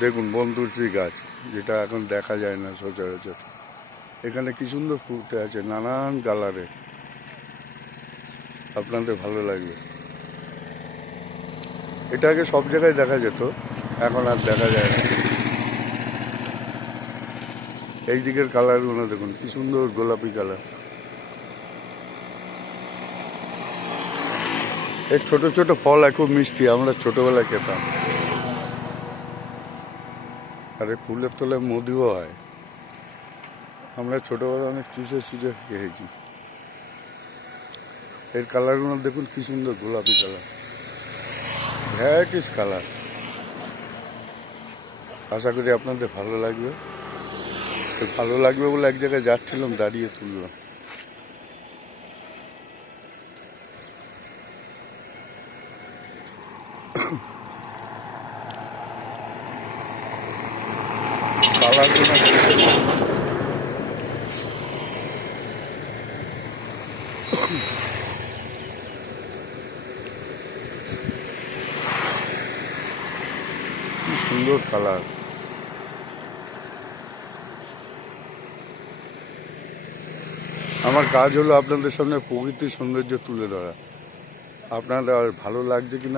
দেখুন বনতুলসী গাছ, যেটা এখন দেখা যায় না সচরাচর। এখানে কি সুন্দর ফুটে আছে নানান কালারে, আপনাদের ভালো লাগবে। এটা আগে সব জায়গায় দেখা যেত, এখন আর দেখা যায় না। এই দিকের কালারগুলো দেখুন কি সুন্দর গোলাপি কালার। এর ছোট ছোট ফল খুব মিষ্টি, আমরা ছোটবেলায় খেতাম। আর এই ফুলের তলায় মধুও হয়, আমরা ছোটবেলায় অনেক চুষে চুষে খেয়েছি। এর কালারগুলো দেখুন কি সুন্দর গোলাপি কালার, ভ্যারাইটিস কালার। আশা করি আপনাদের ভালো লাগবে। ভালো লাগবে বলে এক জায়গায় যাচ্ছিলাম, দাঁড়িয়ে তুললাম। কালারগুলো কি সুন্দর কালার। আমার কাজ হলো আপনাদের সামনে প্রকৃতির সৌন্দর্য তুলে ধরা। আপনাদের ভালো লাগছে কিনা